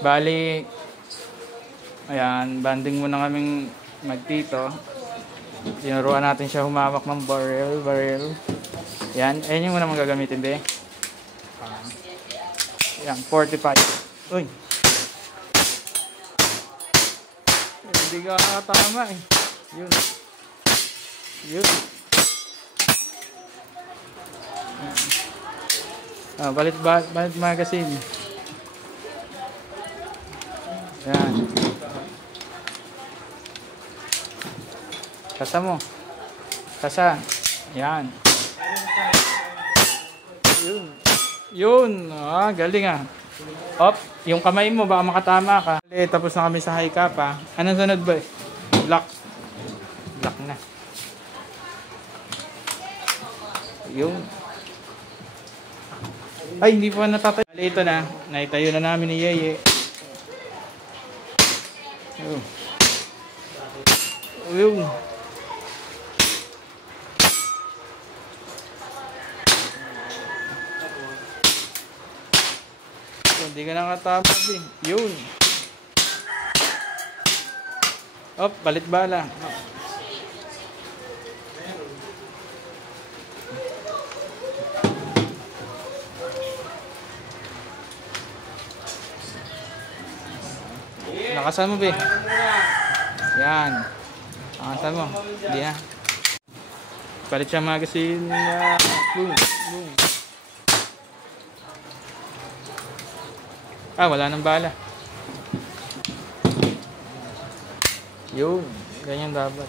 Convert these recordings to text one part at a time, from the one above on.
Bali, ayan, banding muna kaming magtito. Tinuruan natin siya humawak ng barrel. Yan, ayun yung muna mong gagamitin, be. Yan, 45. Uy! Hindi ka nakatama eh. Yun. Yun. Balit magazine. Yan. Kasa mo. Kasa. Yan. Yun. Yun. Galing ah. Op, yung kamay mo baka makatama ka. Tapos na kami sa high cap ah. Anong sunod ba eh? Lock. Lock na. Yun. Ay, hindi pa natatayo. Ito na. Naitayo na namin ni Yeye. Yun. Hindi ka nakatama din. Yun. Op, balit bala. Nakasan mo, be. Yan. Nakasan mo. Hindi na. Balit siya magazine. Boom. Boom. Wala nang bala. Yun. Ganyan dapat.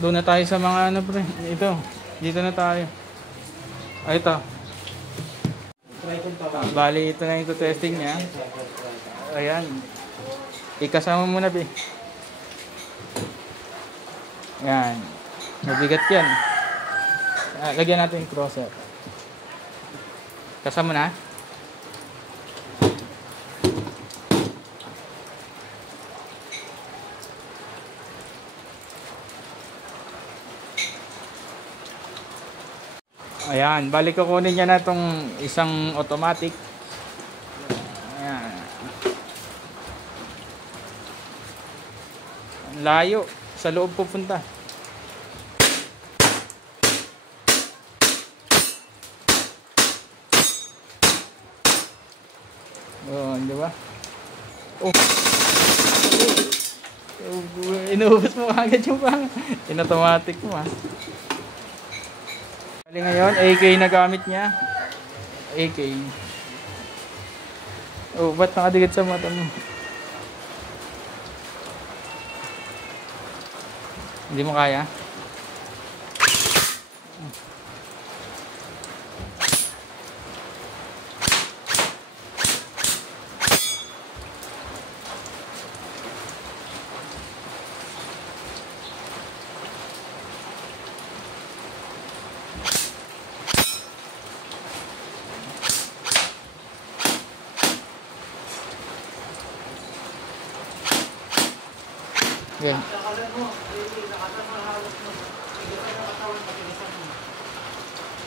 Doon na tayo sa mga ano, pre. Ito. Dito na tayo. Ito. Bali, ito na yung testing niya. Ayan. Ikasama muna, be. Ayan. Mabigat yan. Lagyan natin yung crosser. Kasama na. Ayan. Balik kukunin niya na itong isang automatic. Layo, sa loob pupunta. Di ba? Inuubos mo agad yung pang in-automatic mo ha. Bali ngayon, AK na gamit niya. AK. Ba't nakadikit sa mata mo? Hindi mo kaya? Okay.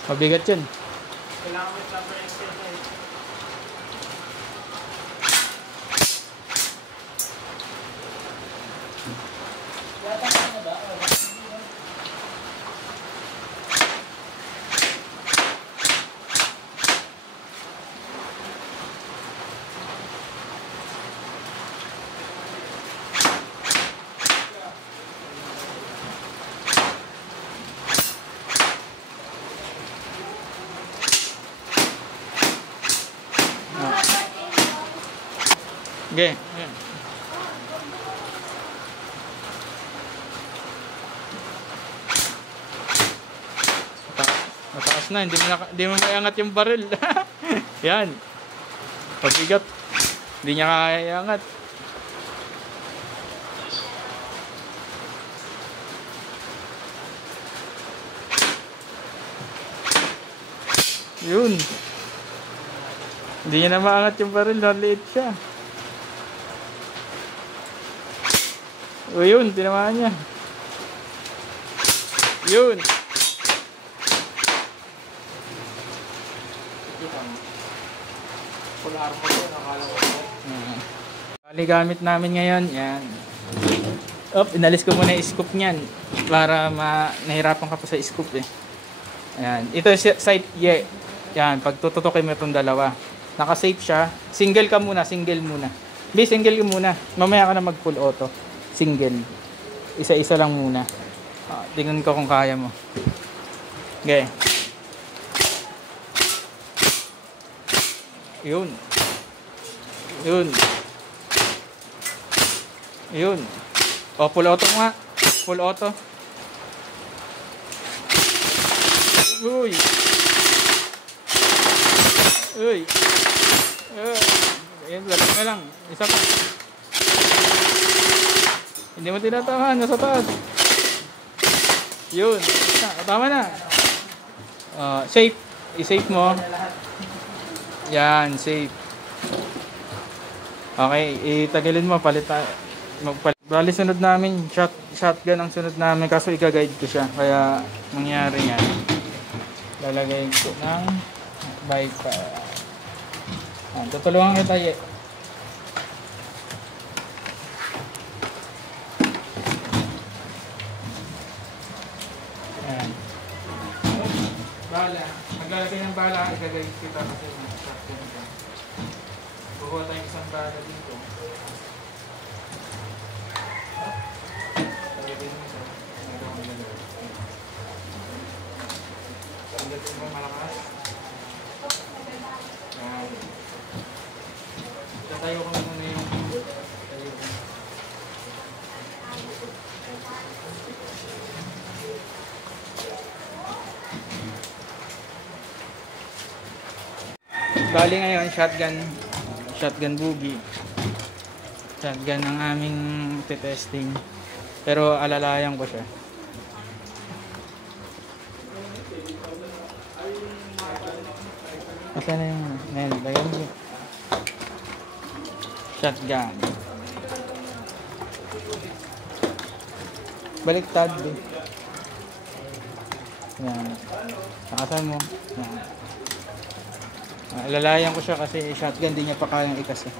Mabigat yun. Okay. Ayan. Mataas na, hindi mo maiangat yung baril. Yan. Pabigat. Hindi niya kaya iangat. Yun. Hindi niya na maangat yung baril, maliit siya. O yun, tinamaan niya. Yun. Pag Ayan. Bali gamit namin ngayon, yan. Inalis ko muna yung scoop niyan para nahirapan ka pa sa scoop eh. Ayan. Ito yung side yan, pag tututukin mo itong dalawa. Naka-safe siya. Single ka muna, single muna. Single ka muna. Mamaya ka na mag full auto. Single. Isa-isa lang muna. Tingnan ko kung kaya mo. Okay. Yun. Full auto nga. Full auto. Uy. Ayan, lalag na lang. Isa pa. Hindi mo tinatamaan. Nasa taas. Yun. Tama na. Safe. I-safe mo. Yan, safe. Okay, itagalin mo. Palit tayo. Bali sunod namin, shotgun ang sunod namin kaso ika-guide ko siya. Kaya nangyari nga. Lalagay ko ng bypass. Tutulungan kita eh. Ayan. Bala. Maglalagay ng bala, ika-guide kita kasi shotgun ka. Bukuha tayong isang bala dito. Pagdating mo malakas. Tatayo ko muna yung tayo. Bali ngayon, shotgun boogie. Shotgun ang aming testing. Pero alalayan ko siya. Asan na yung lagyan mo. Shotgun. Baliktad din. Yan. Nakasan mo. Yan. Alalayan ko siya kasi shotgun din niya pa kayang ikas eh.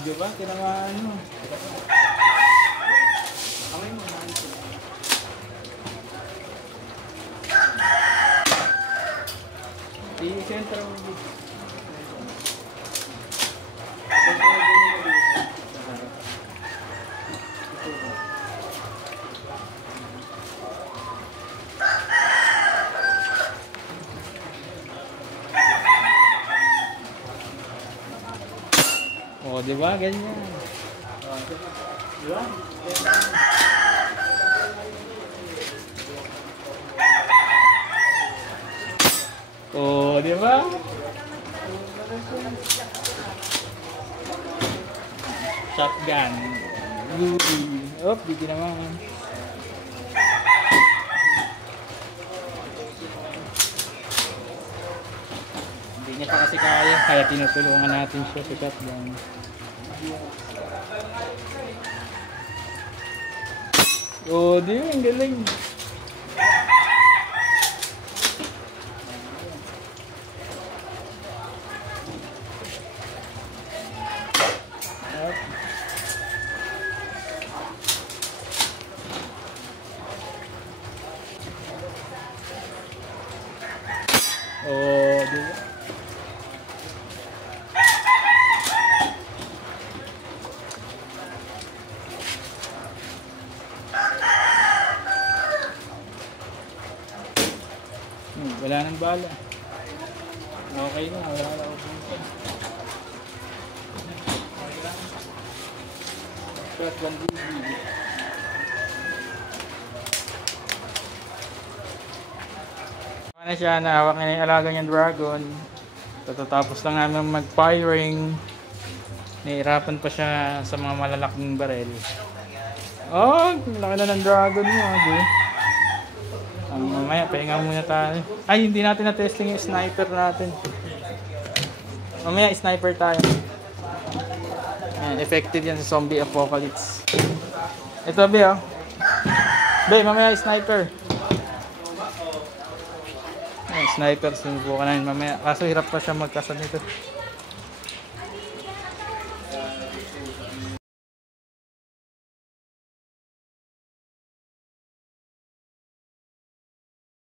Diba? Tinamaan mo. Kamay mo. I-center mo dito. Diba? Ganyan. Diba? Diba? Shotgun. Dito naman. Hindi niya pa kasi kaya tinutulungan natin siya sa shotgun. Di ba? Ang galing. Di ba? Wala nang bala. Okay na, wala na ako. Shotgun BB. Ano siya, nahawak niya yung alaga niyang dragon. Tatapos lang namin mag-firing. Nahihirapan pa siya sa mga malalaking barel. Oh, laki na ng dragon mo, okay. Mamaya, pahinga muna tayo. Ay, hindi natin na-testing yung sniper natin. Mamaya, sniper tayo. Ayan, effective yan sa zombie apocalypse. Ito, Be, oh. Be, mamaya, sniper. Ayan, sniper, sinubukan namin mamaya. Kaso hirap pa siya magkasal nito.